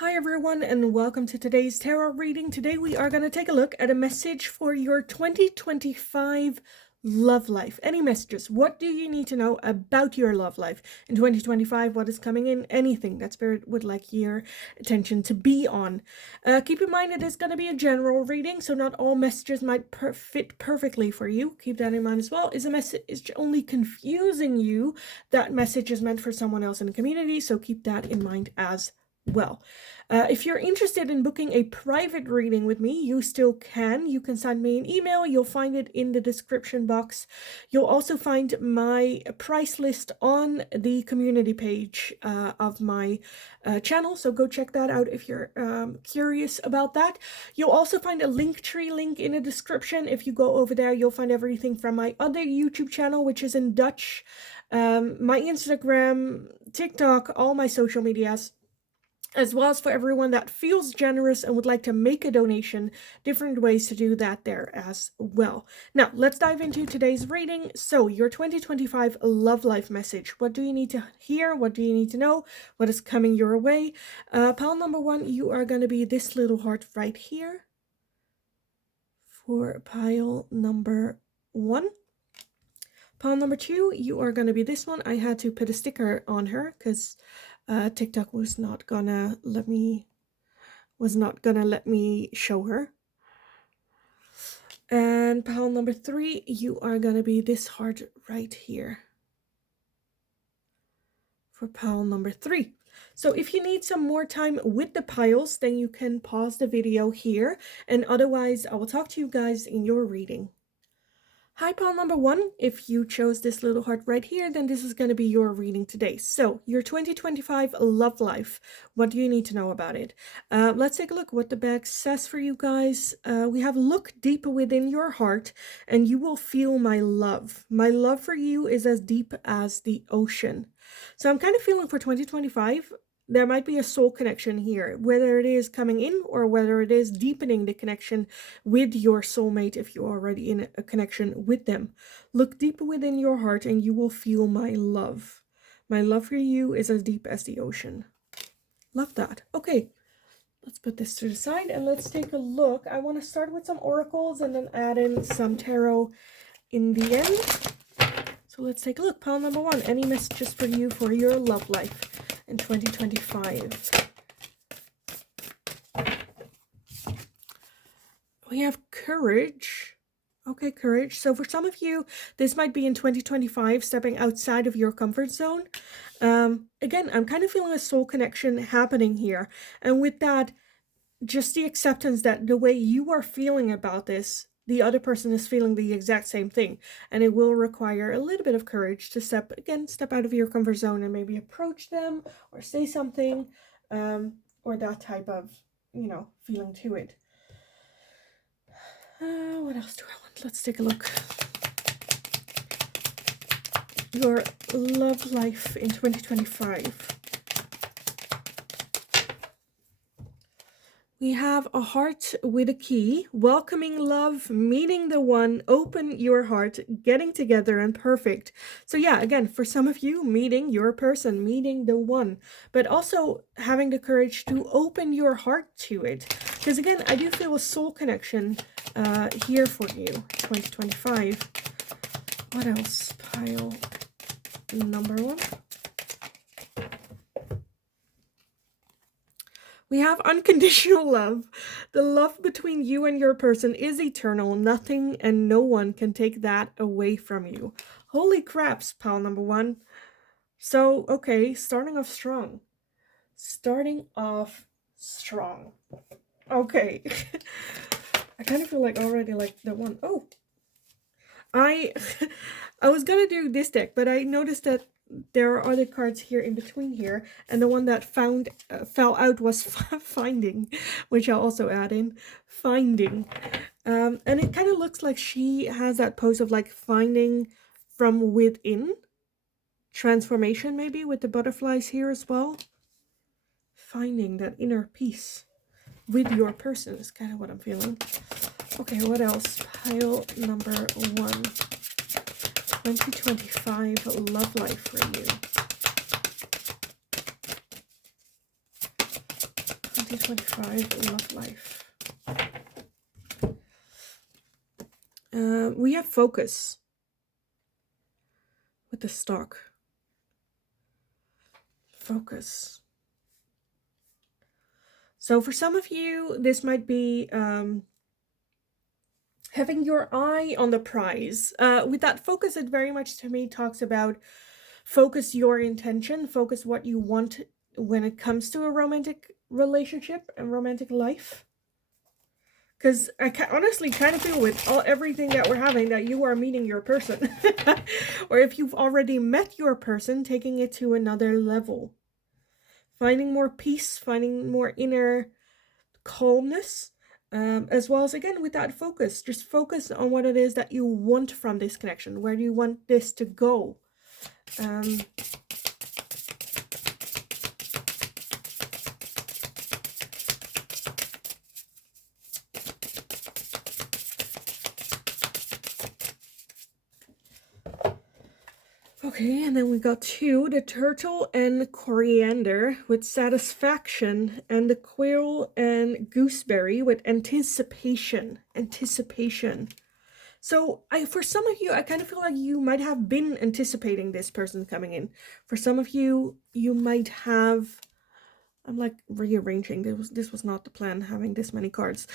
Hi everyone and welcome to today's tarot reading. Today we are going to take a look at a message for your 2025 love life. Any messages? What do you need to know about your love life in 2025? What is coming in? Anything that Spirit would like your attention to be on. Keep in mind it is going to be a general reading, so not all messages might fit perfectly for you. Keep that in mind as well. Is a message is only confusing you, that message is meant for someone else in the community, so keep that in mind as well. If you're interested in booking a private reading with me, you still can. You can send me an email. You'll find it in the description box. You'll also find my price list on the community page of my channel. So go check that out if you're curious about that. You'll also find a Linktree link in the description. If you go over there, you'll find everything from my other YouTube channel, which is in Dutch, my Instagram, TikTok, all my social medias, as well as for everyone that feels generous and would like to make a donation, different ways to do that there as well. Now, let's dive into today's reading. So, your 2025 love life message. What do you need to hear? What do you need to know? What is coming your way? Pile number one, you are going to be this little heart right here. For pile number one. Pile number two, you are going to be this one. I had to put a sticker on her because TikTok was not gonna let me show her. And pile number three, you are gonna be this heart right here for pile number three. So if you need some more time with the piles, then you can pause the video here, and otherwise I will talk to you guys in your reading. Hi, pile number one. If you chose this little heart right here, then this is going to be your reading today. So, your 2025 love life. What do you need to know about it? Let's take a look what the bag says for you guys. We have look deeper within your heart and you will feel my love. My love for you is as deep as the ocean. So, I'm kind of feeling for 2025, there might be a soul connection here, whether it is coming in or whether it is deepening the connection with your soulmate if you're already in a connection with them. Look deeper within your heart and you will feel my love. My love for you is as deep as the ocean. Love that. Okay, let's put this to the side and let's take a look. I want to start with some oracles and then add in some tarot in the end. So let's take a look. Pile number one, any messages for you for your love life in 2025? We have courage. Okay, courage. So for some of you, this might be in 2025, stepping outside of your comfort zone. Again, I'm kind of feeling a soul connection happening here. And with that, just the acceptance that the way you are feeling about this, the other person is feeling the exact same thing. And it will require a little bit of courage to step out of your comfort zone and maybe approach them or say something, or that type of, feeling to it. What else do I want? Let's take a look. Your love life in 2025. We have a heart with a key, welcoming love, meeting the one, open your heart, getting together, and perfect. So yeah, again, for some of you, meeting your person, meeting the one, but also having the courage to open your heart to it. Because again, I do feel a soul connection here for you, 2025. What else? Pile number one. We have unconditional love. The love between you and your person is eternal. Nothing and no one can take that away from you. Holy craps, pile number one. So, okay, starting off strong. Okay. I kind of feel like already like the one. Oh, I was gonna do this deck, but I noticed that there are other cards here in between here, and the one that fell out was finding, which I'll also add in finding, and it kind of looks like she has that pose of like finding from within, transformation maybe with the butterflies here as well. Finding that inner peace with your person is kind of what I'm feeling. Okay, what else? Pile number one. 2025 love life for you. 2025 love life. We have focus with the stock. Focus. So for some of you, this might be having your eye on the prize. With that focus, it very much to me talks about focus your intention, focus what you want when it comes to a romantic relationship and romantic life. Because I honestly kind of feel with everything that we're having that you are meeting your person. Or if you've already met your person, taking it to another level. Finding more peace, finding more inner calmness, as well as, again, with that focus. Just focus on what it is that you want from this connection. Where do you want this to go? Okay, and then we got two, the turtle and coriander with satisfaction, and the quail and gooseberry with anticipation. So for some of you, I kind of feel like you might have been anticipating this person coming in. For some of you, you might have, I'm like rearranging. This was not the plan, having this many cards.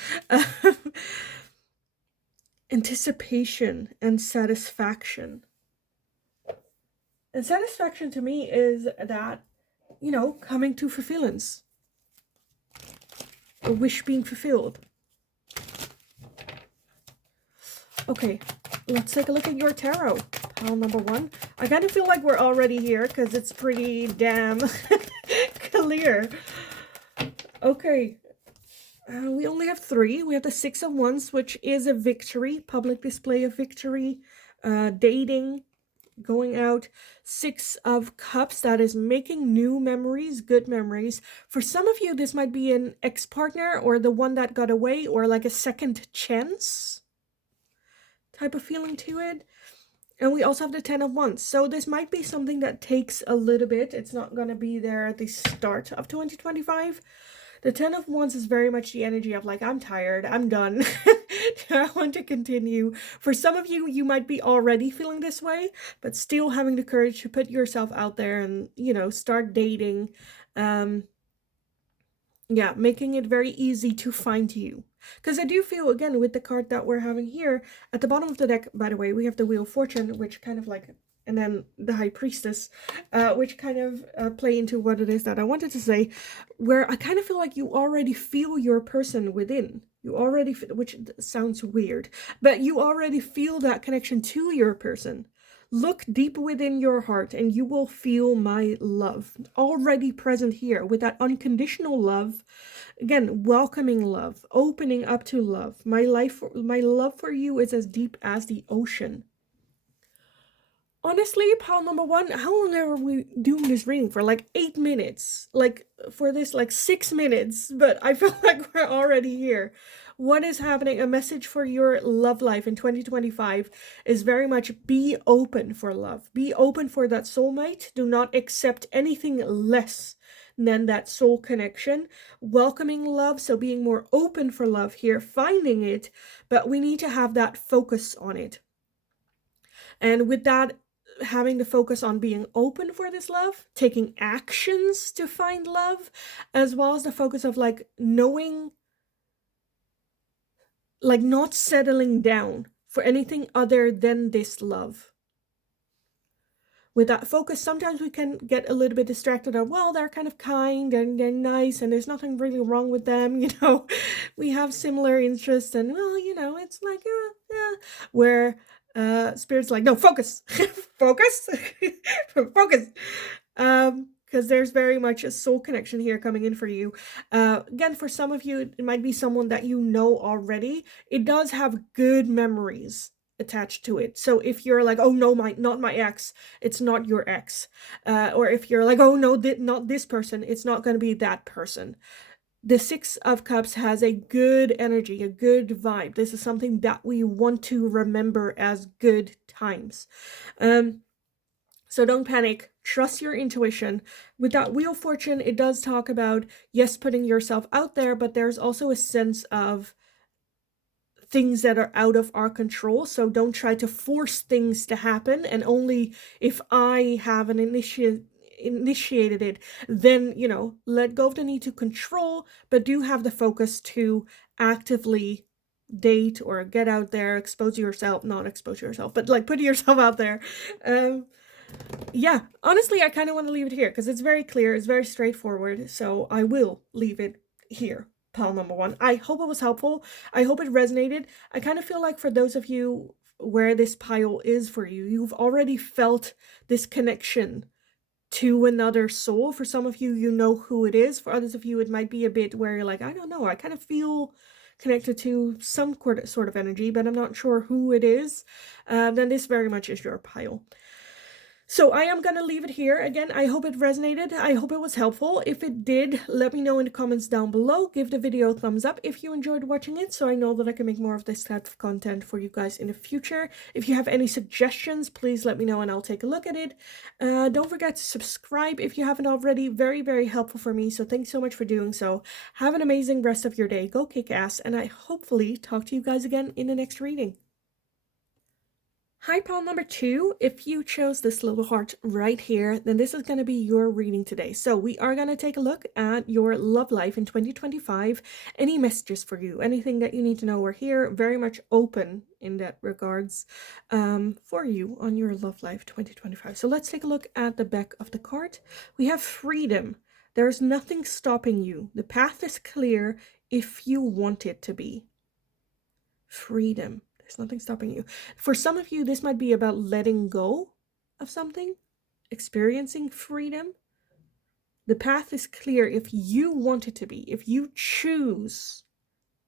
Anticipation and satisfaction. And satisfaction to me is that, coming to fulfillance. A wish being fulfilled. Okay, let's take a look at your tarot. Pile number one. I kind of feel like we're already here because it's pretty damn clear. Okay. We only have three. We have the Six of Wands, which is a victory, public display of victory, dating, going out. Six of Cups, that is making new memories, good memories. For some of you, this might be an ex-partner or the one that got away, or like a second chance type of feeling to it. And we also have the Ten of Wands. So this might be something that takes a little bit. It's not going to be there at the start of 2025. The Ten of Wands is very much the energy of like, I'm tired, I'm done. I want to continue. For some of you, you might be already feeling this way, but still having the courage to put yourself out there and, start dating. Yeah, making it very easy to find you. Because I do feel, again, with the card that we're having here, at the bottom of the deck, by the way, we have the Wheel of Fortune, which kind of like, and then the High Priestess, which kind of play into what it is that I wanted to say, where I kind of feel like you already feel your person within. You already, which sounds weird, but you already feel that connection to your person. Look deep within your heart and you will feel my love already present here with that unconditional love. Again, welcoming love, opening up to love. My love for you is as deep as the ocean. Honestly, pile number one, how long are we doing this reading for? Like 8 minutes. Like for this, like 6 minutes. But I feel like we're already here. What is happening? A message for your love life in 2025 is very much be open for love. Be open for that soulmate. Do not accept anything less than that soul connection. Welcoming love, so being more open for love here, finding it, but we need to have that focus on it. And with that, having the focus on being open for this love, taking actions to find love, as well as the focus of like knowing, like not settling down for anything other than this love. With that focus, sometimes we can get a little bit distracted of, well, they're kind of kind and they're nice and there's nothing really wrong with them, we have similar interests and, well, it's like, yeah, where Spirit's like, no, focus, focus, focus. Because there's very much a soul connection here coming in for you. Again, for some of you, it might be someone that you know already. It does have good memories attached to it. So if you're like, oh no, not my ex, it's not your ex. Or if you're like, oh no, not this person, it's not going to be that person. The Six of Cups has a good energy, a good vibe. This is something that we want to remember as good times. So don't panic, trust your intuition. With that Wheel of Fortune, it does talk about, yes, putting yourself out there, but there's also a sense of things that are out of our control. So don't try to force things to happen, and only if I have an initiated it, then, you know, let go of the need to control, but do have the focus to actively date or get out there, expose yourself, not expose yourself, but like put yourself out there. Yeah, honestly, I kind of want to leave it here because it's very clear, it's very straightforward, so I will leave it here. Pile number one. I hope it was helpful. I hope it resonated. I kind of feel like for those of you where this pile is for you, you've already felt this connection to another soul. For some of you, you know who it is. For others of you, it might be a bit where you're like, I don't know, I kind of feel connected to some sort of energy, but I'm not sure who it is. Then this very much is your pile. So I am going to leave it here. Again, I hope it resonated. I hope it was helpful. If it did, let me know in the comments down below. Give the video a thumbs up if you enjoyed watching it, so I know that I can make more of this type of content for you guys in the future. If you have any suggestions, please let me know and I'll take a look at it. Don't forget to subscribe if you haven't already. Very, very helpful for me, so thanks so much for doing so. Have an amazing rest of your day. Go kick ass, and I hopefully talk to you guys again in the next reading. Hi, pile number 2. If you chose this little heart right here, then this is going to be your reading today. So we are going to take a look at your love life in 2025. Any messages for you, anything that you need to know, we're here very much open in that regards for you on your love life 2025. So let's take a look at the back of the card. We have freedom. There's nothing stopping you. The path is clear if you want it to be. Freedom. There's nothing stopping you. For some of you, this might be about letting go of something, experiencing freedom. The path is clear if you want it to be. If you choose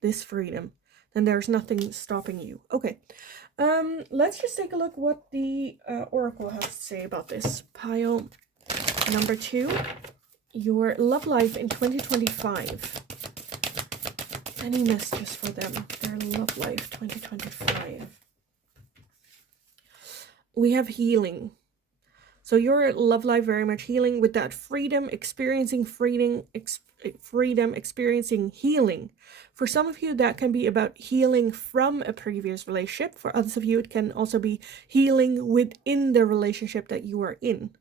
this freedom, then there's nothing stopping you. Okay, let's just take a look what the Oracle has to say about this. Pile number 2, your love life in 2025. Any messages for them, their love life 2025. We have healing. So your love life very much healing with that freedom, experiencing freedom, experiencing healing. For some of you, that can be about healing from a previous relationship. For others of you, it can also be healing within the relationship that you are in.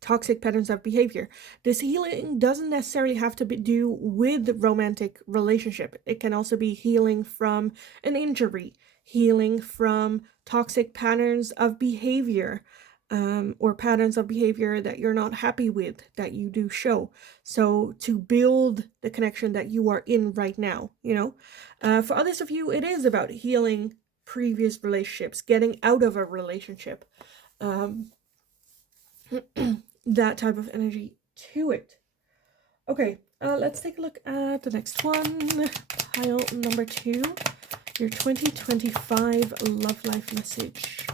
Toxic patterns of behavior. This healing doesn't necessarily have to do with romantic relationship. It can also be healing from an injury, healing from toxic patterns of behavior, or patterns of behavior that you're not happy with, that you do show. So to build the connection that you are in right now, you know. For others of you, it is about healing previous relationships, getting out of a relationship. That type of energy to it. Okay, let's take a look at the next one. Pile number 2, your 2025 love life message.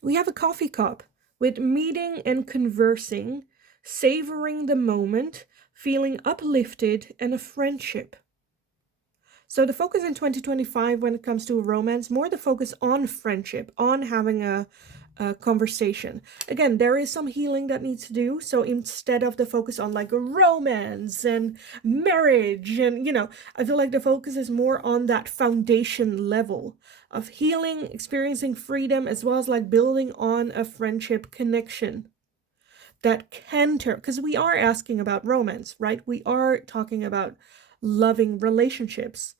We have a coffee cup with meeting and conversing, savoring the moment, feeling uplifted, and a friendship. So the focus in 2025 when it comes to romance, more the focus on friendship, on having a conversation. Again, there is some healing that needs to do. So instead of the focus on like romance and marriage and, you know, I feel like the focus is more on that foundation level of healing, experiencing freedom, as well as like building on a friendship connection that can turn, because we are asking about romance, right? We are talking about loving relationships,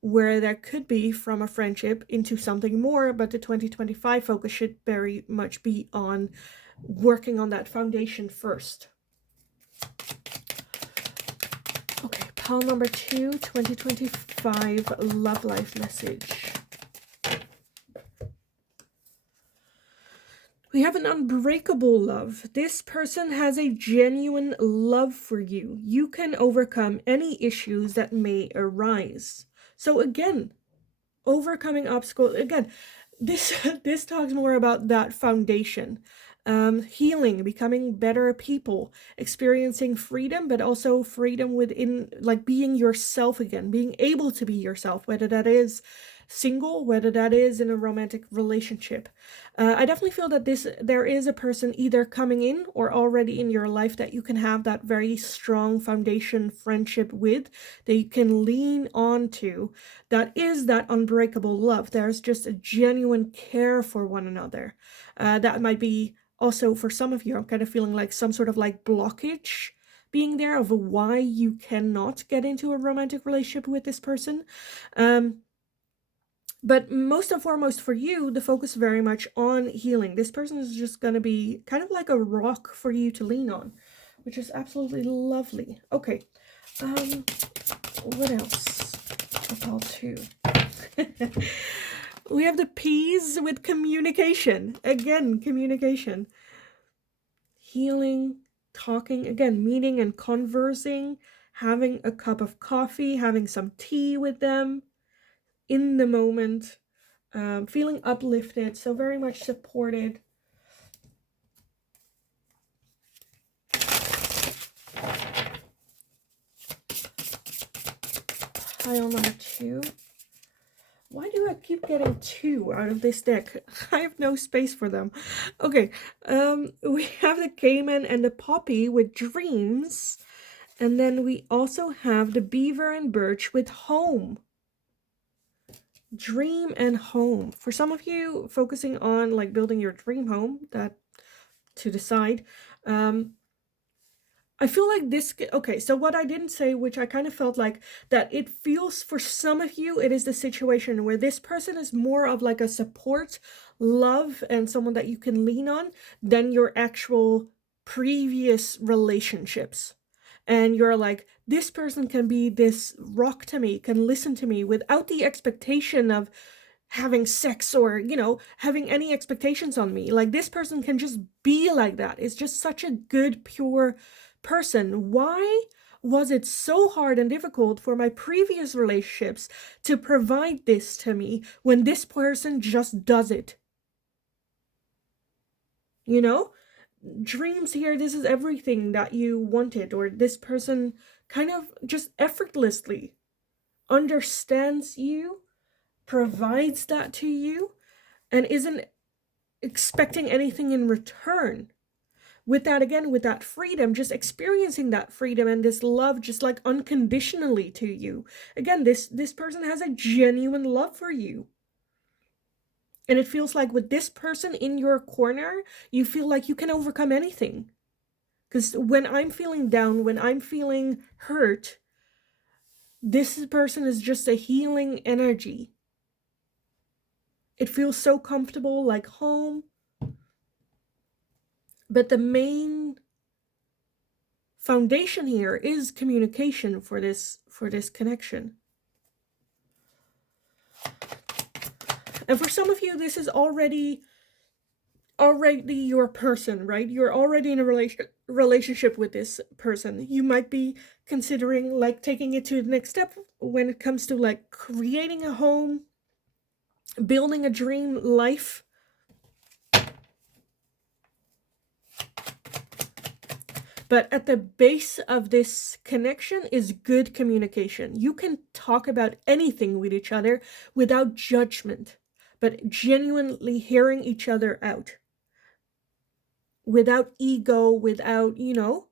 where there could be from a friendship into something more, but the 2025 focus should very much be on working on that foundation first. Okay, pile number 2, 2025 love life message. We have an unbreakable love. This person has a genuine love for you. You can overcome any issues that may arise. So again, overcoming obstacles. Again, this talks more about that foundation. Healing, becoming better people, experiencing freedom, but also freedom within, like being yourself again, being able to be yourself, whether that is single, whether that is in a romantic relationship. I definitely feel that there is a person either coming in or already in your life that you can have that very strong foundation friendship with, that you can lean on to, that is that unbreakable love. There's just a genuine care for one another. That might be also for some of you, I'm kind of feeling like some sort of like blockage being there of why you cannot get into a romantic relationship with this person. But most and foremost for you, the focus very much on healing. This person is just going to be kind of like a rock for you to lean on, which is absolutely lovely. Okay, what else about two? We have the P's with communication. Again, communication. Healing, talking, again, meeting and conversing, having a cup of coffee, having some tea with them in the moment, feeling uplifted, so very much supported. Pile number 2. Why do I keep getting 2 out of this deck? I have no space for them. Okay, we have the Cayman and the Poppy with dreams. And then we also have the Beaver and Birch with home. Dream and home. For some of you, focusing on like building your dream home, that to decide. I feel like this, okay, so what I didn't say, which I kind of felt like, that it feels for some of you, it is the situation where this person is more of like a support, love, and someone that you can lean on than your actual previous relationships. And you're like, this person can be this rock to me, can listen to me without the expectation of having sex or, you know, having any expectations on me. Like, this person can just be like that. It's just such a good, pure person. Why was it so hard and difficult for my previous relationships to provide this to me when this person just does it? You know, dreams here, this is everything that you wanted, or this person kind of just effortlessly understands you, provides that to you, and isn't expecting anything in return. With that, again, with that freedom, just experiencing that freedom and this love just like unconditionally to you. Again, this person has a genuine love for you. And it feels like with this person in your corner, you feel like you can overcome anything. Because when I'm feeling down, when I'm feeling hurt, this person is just a healing energy. It feels so comfortable, like home. But the main foundation here is communication for this connection. And for some of you, this is already your person, right? You're already in a relationship with this person. You might be considering like taking it to the next step when it comes to like creating a home, building a dream life. But at the base of this connection is good communication. You can talk about anything with each other without judgment, but genuinely hearing each other out. Without ego, without, you know.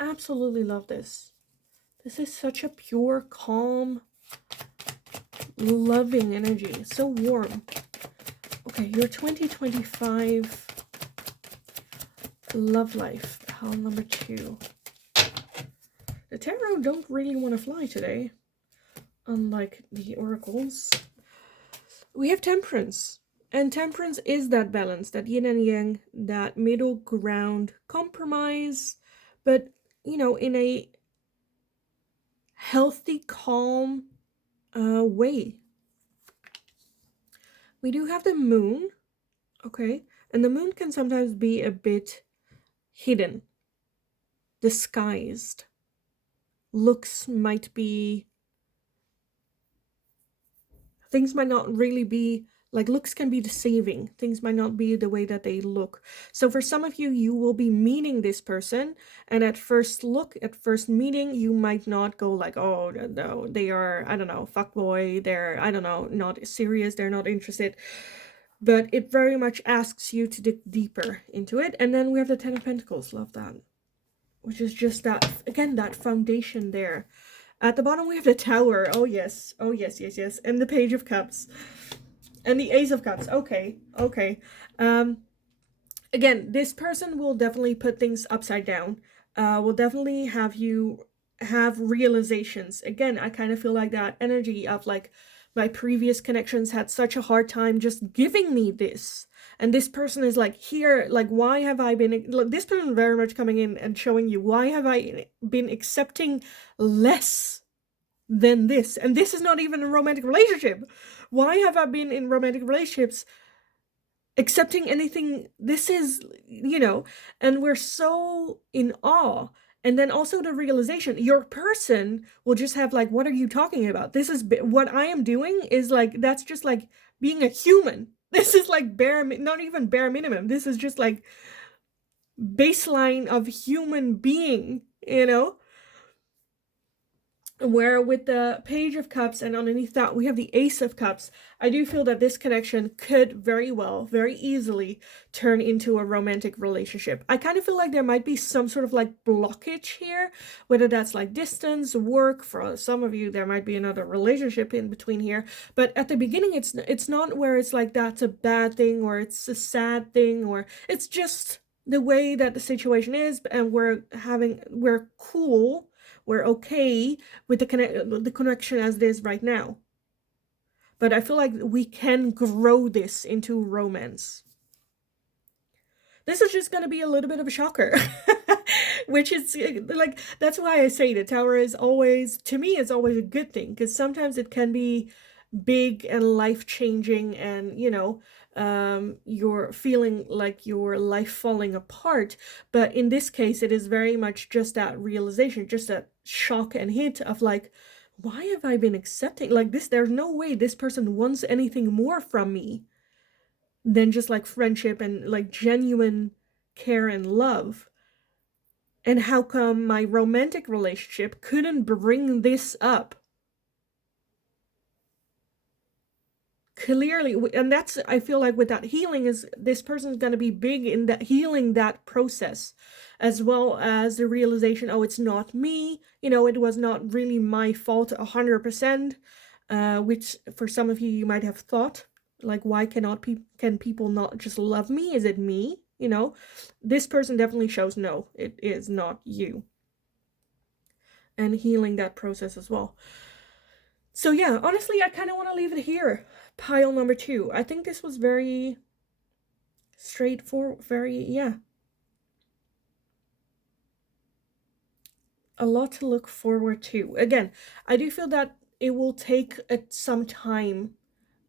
Absolutely love this. This is such a pure, calm, loving energy. So warm. Okay, your 2025 love life, pile number 2. The tarot don't really want to fly today, unlike the oracles. We have temperance, and temperance is that balance, that yin and yang, that middle ground compromise, but, you know, in a healthy, calm way. We do have the moon, okay, and the moon can sometimes be a bit hidden, disguised. Looks might be, things might not really be Like, looks can be deceiving. Things might not be the way that they look. So for some of you, you will be meeting this person, and at first look, at first meeting, you might not go like, oh, no, they are, I don't know, fuckboy, they're, I don't know, not serious, they're not interested. But it very much asks you to dig deeper into it. And then we have the Ten of Pentacles. Love that. Which is just that, again, that foundation there. At the bottom, we have the Tower. Oh, yes. Oh, yes, yes, yes. And the Page of Cups. And the Ace of Cups. Okay, okay. Again, this person will definitely put things upside down. Will definitely have you have realizations. Again, I kind of feel like that energy of like, my previous connections had such a hard time just giving me this. And this person is like, here, like, why have I been, this person very much coming in and showing you, why have I been accepting less than this? And this is not even a romantic relationship. Why have I been in romantic relationships accepting anything? This is, you know, and we're so in awe. And then also the realization, your person will just have like, what are you talking about? This is what I am doing is like, that's just like being a human. This is like not even bare minimum. This is just like baseline of human being, you know? Where with the Page of Cups and underneath that we have the Ace of Cups, I do feel that this connection could very well, very easily turn into a romantic relationship. I kind of feel like there might be some sort of like blockage here, whether that's like distance, work. For some of you, there might be another relationship in between here. But at the beginning, it's not where it's like that's a bad thing or it's a sad thing, or it's just the way that the situation is, and we're cool. We're okay with the connection as it is right now. But I feel like we can grow this into romance. This is just going to be a little bit of a shocker. Which is like, that's why I say the Tower is always, to me, it's always a good thing. Because sometimes it can be big and life-changing, and, you know, you're feeling like your life falling apart. But in this case, it is very much just that realization, just that shock and hit of like, why have I been accepting like this? There's no way this person wants anything more from me than just like friendship and like genuine care and love. And how come my romantic relationship couldn't bring this up? Clearly, and that's, I feel like with that healing, is this person's going to be big in that healing that process, as well as the realization, oh, it's not me, you know, it was not really my fault 100%, which for some of you, you might have thought, like, why can people not just love me? Is it me? You know, this person definitely shows no, it is not you. And healing that process as well. So yeah, honestly, I kind of want to leave it here. Pile number 2. I think this was very straightforward, yeah. A lot to look forward to. Again, I do feel that it will take some time,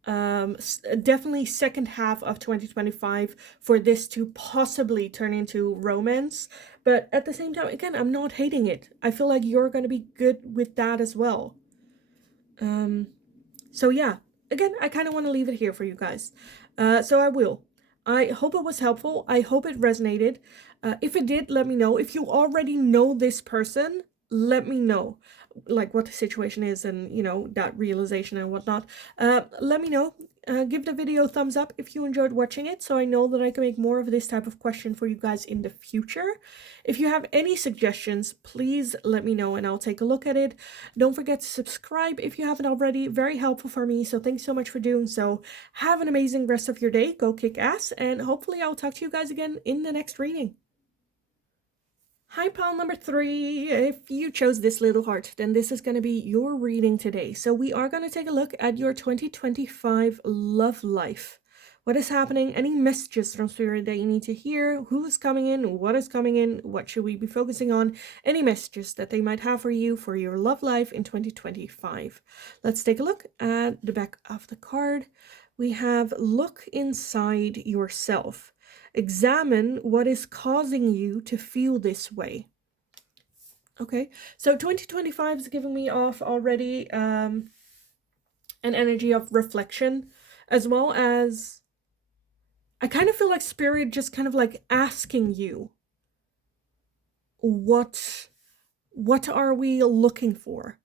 definitely second half of 2025, for this to possibly turn into romance. But at the same time, again, I'm not hating it. I feel like you're going to be good with that as well. So yeah, again, I kind of want to leave it here for you guys. So I will. I hope it was helpful. I hope it resonated. If it did, let me know. If you already know this person, let me know, like, what the situation is, and, you know, that realization and whatnot. Let me know. Give the video a thumbs up if you enjoyed watching it, so I know that I can make more of this type of question for you guys in the future. If you have any suggestions, please let me know and I'll take a look at it. Don't forget to subscribe if you haven't already. Very helpful for me, so thanks so much for doing so. Have an amazing rest of your day. Go kick ass, and hopefully I'll talk to you guys again in the next reading. Hi, pile number 3. If you chose this little heart, then this is going to be your reading today. So we are going to take a look at your 2025 love life. What is happening? Any messages from Spirit that you need to hear? Who is coming in? What is coming in? What should we be focusing on? Any messages that they might have for you for your love life in 2025. Let's take a look at the back of the card. We have look inside yourself. Examine what is causing you to feel this way. Okay, so 2025 is giving me off already an energy of reflection, as well as I kind of feel like spirit just kind of like asking you, what are we looking for?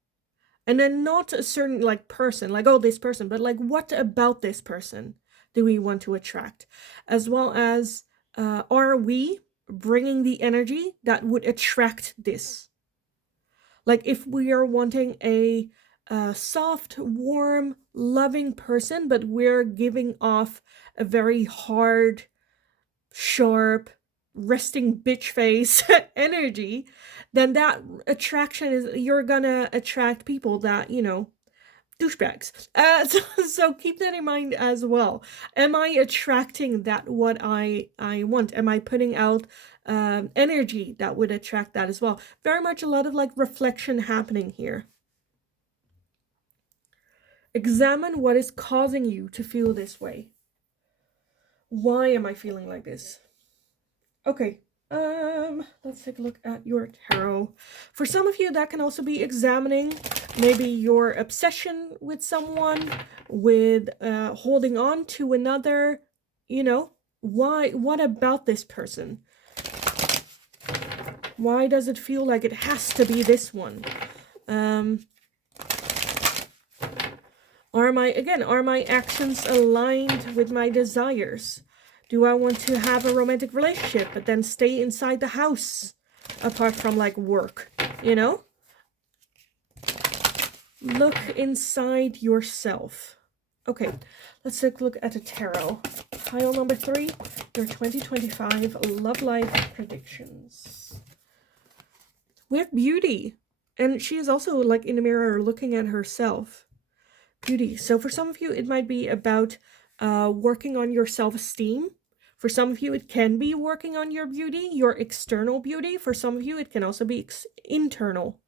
And then not a certain like person, like, oh, this person, but like, what about this person do we want to attract? As well as, are we bringing the energy that would attract this? Like, if we are wanting a soft, warm, loving person, but we're giving off a very hard, sharp, resting bitch face energy, then that attraction is, you're gonna attract people that, douchebags. So keep that in mind as well. Am I attracting that what I want? Am I putting out energy that would attract that as well? Very much a lot of like reflection happening here. Examine what is causing you to feel this way. Why am I feeling like this? Okay, let's take a look at your tarot. For some of you, that can also be examining maybe your obsession with someone, with holding on to another, what about this person? Why does it feel like it has to be this one? Are my actions aligned with my desires? Do I want to have a romantic relationship but then stay inside the house apart from like work, Look inside yourself. Okay, let's take a look at the tarot. Pile number 3, your 2025 love life predictions. We have Beauty, and she is also like in the mirror looking at herself. Beauty. So for some of you, it might be about working on your self-esteem. For some of you, it can be working on your beauty, your external beauty. For some of you, it can also be internal.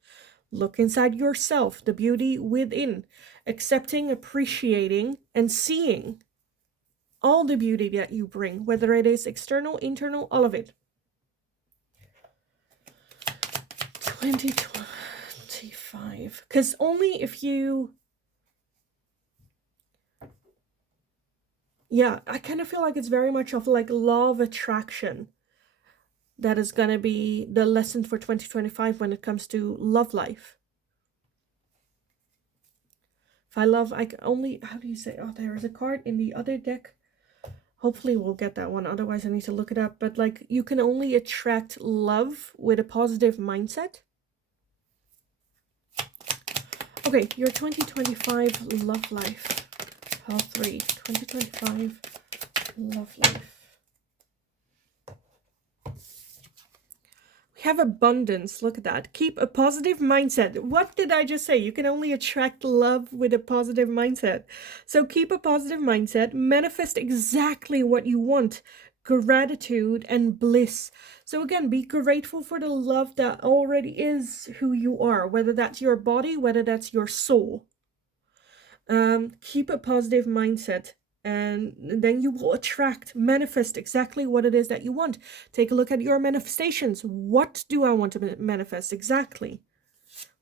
Look inside yourself, the beauty within, accepting, appreciating, and seeing all the beauty that you bring, whether it is external, internal, all of it. 2025. Because only if you... Yeah, I kind of feel like it's very much of like law of attraction that is going to be the lesson for 2025 when it comes to love life. If I love, I can only, how do you say, oh, there is a card in the other deck. Hopefully we'll get that one, otherwise I need to look it up. But like, you can only attract love with a positive mindset. Okay, your 2025 love life. Pile 3, 2025 love life. We have abundance. Look at that. Keep a positive mindset. What did I just say? You can only attract love with a positive mindset. So keep a positive mindset. Manifest exactly what you want. Gratitude and bliss. So again, be grateful for the love that already is who you are, whether that's your body, whether that's your soul. Keep a positive mindset, and then you will manifest exactly what it is that you want. Take a look at your manifestations. What do I want to manifest exactly?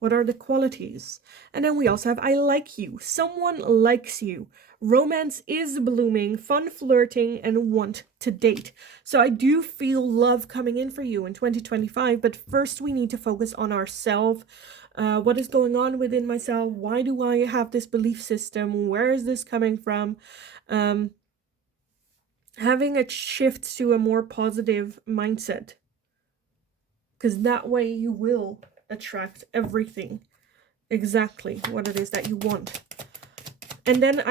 What are the qualities? And then we also have I like you. Someone likes you. Romance is blooming, fun flirting, and want to date. So I do feel love coming in for you in 2025, but first we need to focus on ourselves. What is going on within myself? Why do I have this belief system? Where is this coming from? Having a shift to a more positive mindset, because that way you will attract everything, exactly what it is that you want. And then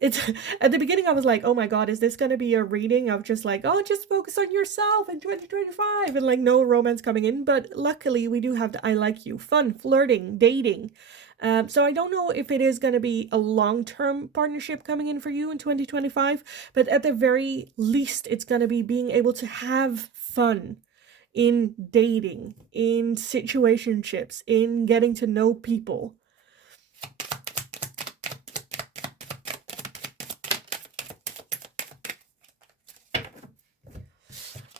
it's at the beginning I was like, oh my god, is this going to be a reading of just like, oh, just focus on yourself in 2025 and like no romance coming in? But luckily we do have the I like you, fun, flirting, dating. So I don't know if it is going to be a long-term partnership coming in for you in 2025, but at the very least it's going to be being able to have fun in dating, in situationships, in getting to know people.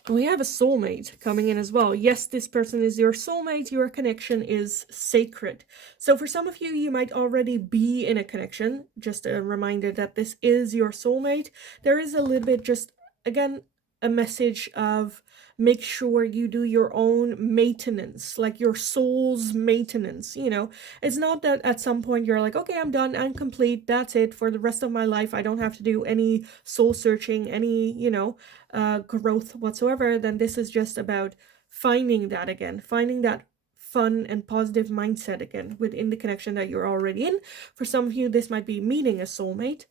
We have a soulmate coming in as well. Yes, this person is your soulmate. Your connection is sacred. So for some of you, you might already be in a connection. Just a reminder that this is your soulmate. There is a little bit just, again, a message of make sure you do your own maintenance, like your soul's maintenance. You know, it's not that at some point you're like, okay, I'm done, I'm complete, that's it for the rest of my life. I don't have to do any soul searching, any, growth whatsoever. Then this is just about finding that again, finding that fun and positive mindset again within the connection that you're already in. For some of you, this might be meeting a soulmate.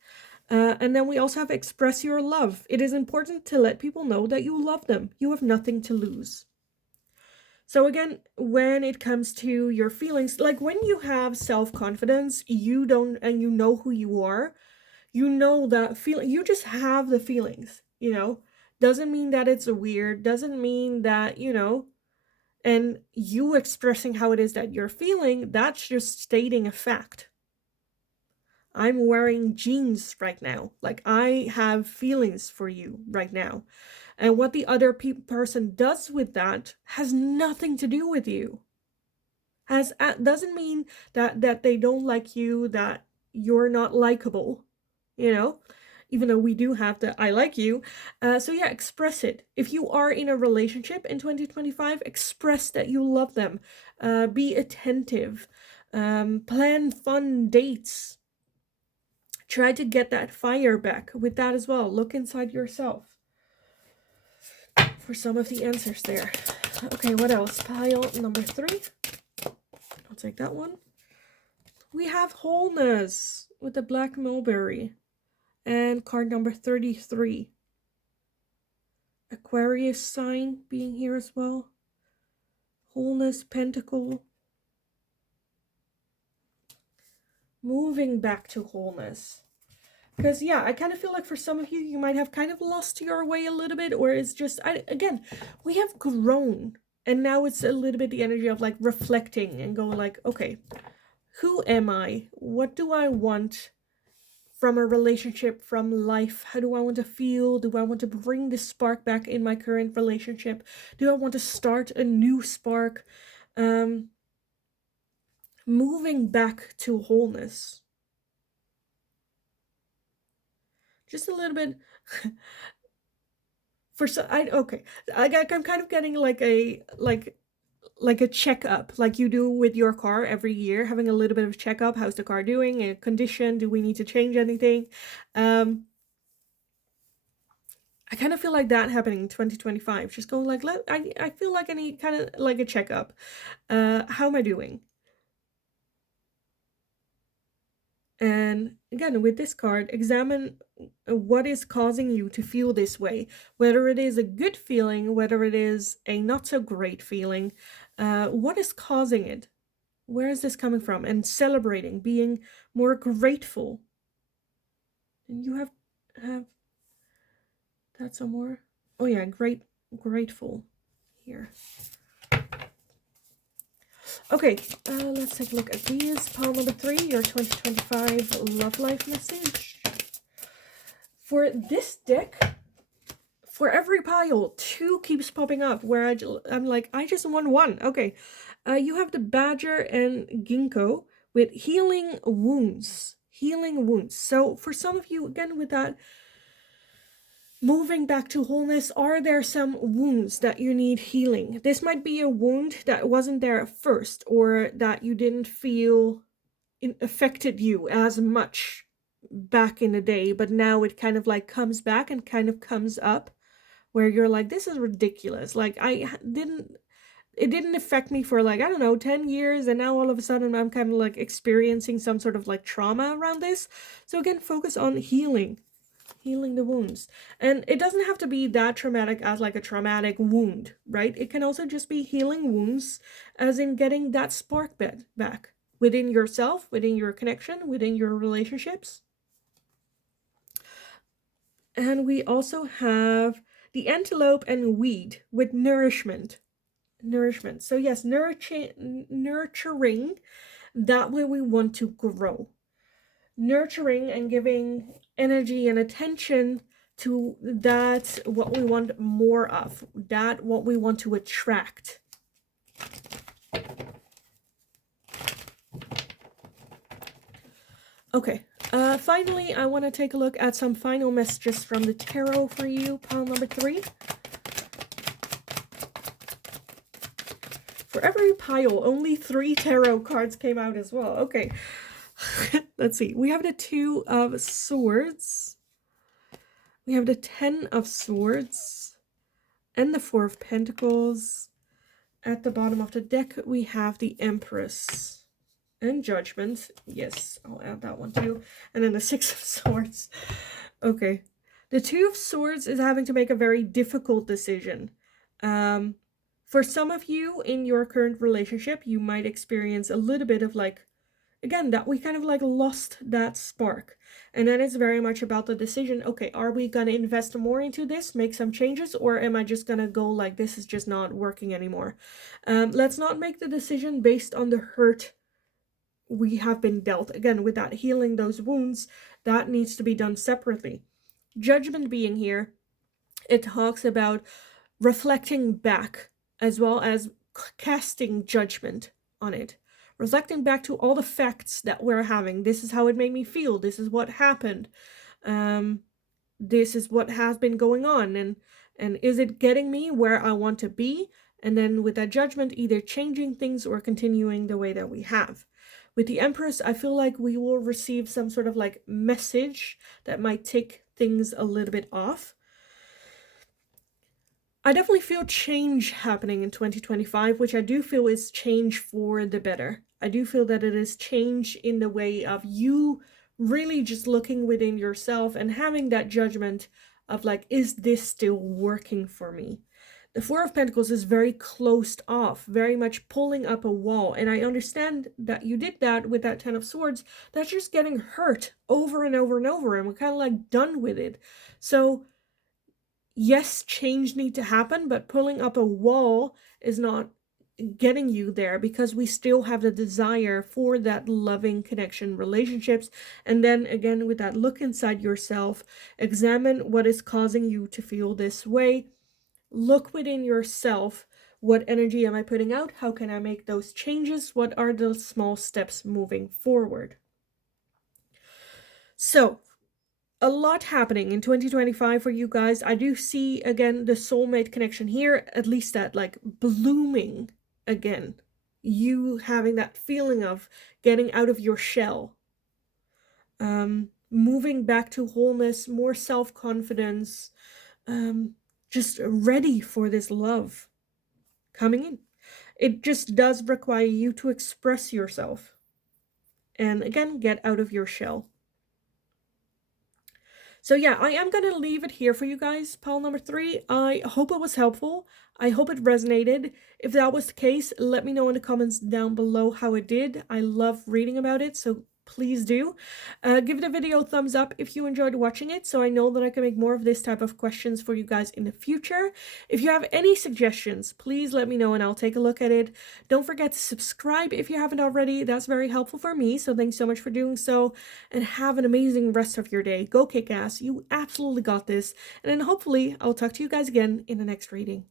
And then we also have express your love. It is important to let people know that you love them. You have nothing to lose. So again, when it comes to your feelings, like when you have self-confidence, you don't, and you know who you are, you know that feeling, you just have the feelings, doesn't mean that it's weird, doesn't mean that, and you expressing how it is that you're feeling, that's just stating a fact. I'm wearing jeans right now. Like, I have feelings for you right now. And what the other person does with that has nothing to do with you. Doesn't mean that they don't like you, that you're not likable, even though we do have the I like you. So yeah, express it. If you are in a relationship in 2025, express that you love them. Be attentive. Plan fun dates. Try to get that fire back with that as well. Look inside yourself for some of the answers there. Okay, what else? Pile number 3. I'll take that one. We have wholeness with the black mulberry. And card number 33. Aquarius sign being here as well. Wholeness, pentacle. Moving back to wholeness. Because, yeah, I kind of feel like for some of you, you might have kind of lost your way a little bit. Or it's just, again, we have grown. And now it's a little bit the energy of like reflecting and going like, okay, who am I? What do I want from a relationship, from life? How do I want to feel? Do I want to bring this spark back in my current relationship? Do I want to start a new spark? Moving back to wholeness. Just a little bit. I'm kind of getting like a checkup, like you do with your car every year, having a little bit of checkup. How's the car doing? A condition? Do we need to change anything? I kind of feel like that happening in 2025. Just going like, I feel like I need kind of like a checkup. How am I doing? And again, with this card, examine what is causing you to feel this way. Whether it is a good feeling, whether it is a not so great feeling, what is causing it? Where is this coming from? And celebrating, being more grateful. And you have that somewhere. Oh yeah, grateful here. Okay, let's take a look at these. Pile number 3, your 2025 love life message. For this deck, for every pile, 2 keeps popping up where I'm like, I just won 1. Okay, you have the badger and ginkgo with healing wounds. Healing wounds. So for some of you, again, with that, moving back to wholeness, are there some wounds that you need healing? This might be a wound that wasn't there at first, or that you didn't feel it affected you as much back in the day, but now it kind of like comes back and kind of comes up where you're like, this is ridiculous. Like, it didn't affect me for like, I don't know, 10 years, and now all of a sudden I'm kind of like experiencing some sort of like trauma around this. So again, focus on healing the wounds. And it doesn't have to be that traumatic as like a traumatic wound, right? It can also just be healing wounds, as in getting that spark back within yourself, within your connection, within your relationships. And we also have the antelope and weed with nourishment. So yes, nurturing that way we want to grow. Nurturing and giving energy and attention to that what we want more of, that what we want to attract. Okay, finally, I want to take a look at some final messages from the tarot for you, pile number 3. For every pile, only 3 tarot cards came out as well. Okay, let's see. We have the 2 of Swords. We have the 10 of Swords. And the 4 of Pentacles. At the bottom of the deck, we have the Empress. And Judgment. Yes, I'll add that one too. And then the 6 of Swords. Okay. The 2 of Swords is having to make a very difficult decision. For some of you in your current relationship, you might experience a little bit of like, again, that we kind of like lost that spark. And then it's very much about the decision. Okay, are we going to invest more into this, make some changes, or am I just going to go like, this is just not working anymore? Let's not make the decision based on the hurt we have been dealt. Again, with that healing those wounds, that needs to be done separately. Judgment being here, it talks about reflecting back as well as casting judgment on it. Reflecting back to all the facts that we're having. This is how it made me feel. This is what happened. This is what has been going on. And is it getting me where I want to be? And then with that judgment, either changing things or continuing the way that we have. With the Empress, I feel like we will receive some sort of like message that might take things a little bit off. I definitely feel change happening in 2025, which I do feel is change for the better. I do feel that it is change in the way of you really just looking within yourself and having that judgment of like, is this still working for me? The 4 of Pentacles is very closed off, very much pulling up a wall. And I understand that you did that with that 10 of Swords. That's just getting hurt over and over and over. And we're kind of like done with it. So yes, change needs to happen, but pulling up a wall is not getting you there because we still have the desire for that loving connection relationships. And then again, with that look inside yourself, examine what is causing you to feel this way. Look within yourself. What energy am I putting out? How can I make those changes? What are the small steps moving forward? So, a lot happening in 2025 for you guys. I do see, again, the soulmate connection here, at least that like blooming again. You having that feeling of getting out of your shell. Moving back to wholeness, more self-confidence, just ready for this love coming in. It just does require you to express yourself. And again, get out of your shell. So yeah, I am going to leave it here for you guys, pile number 3. I hope it was helpful. I hope it resonated. If that was the case, let me know in the comments down below how it did. I love reading about it, so please do. Give the video a thumbs up if you enjoyed watching it, so I know that I can make more of this type of questions for you guys in the future. If you have any suggestions, please let me know and I'll take a look at it. Don't forget to subscribe if you haven't already. That's very helpful for me, so thanks so much for doing so, and have an amazing rest of your day. Go kick ass. You absolutely got this, and then hopefully I'll talk to you guys again in the next reading.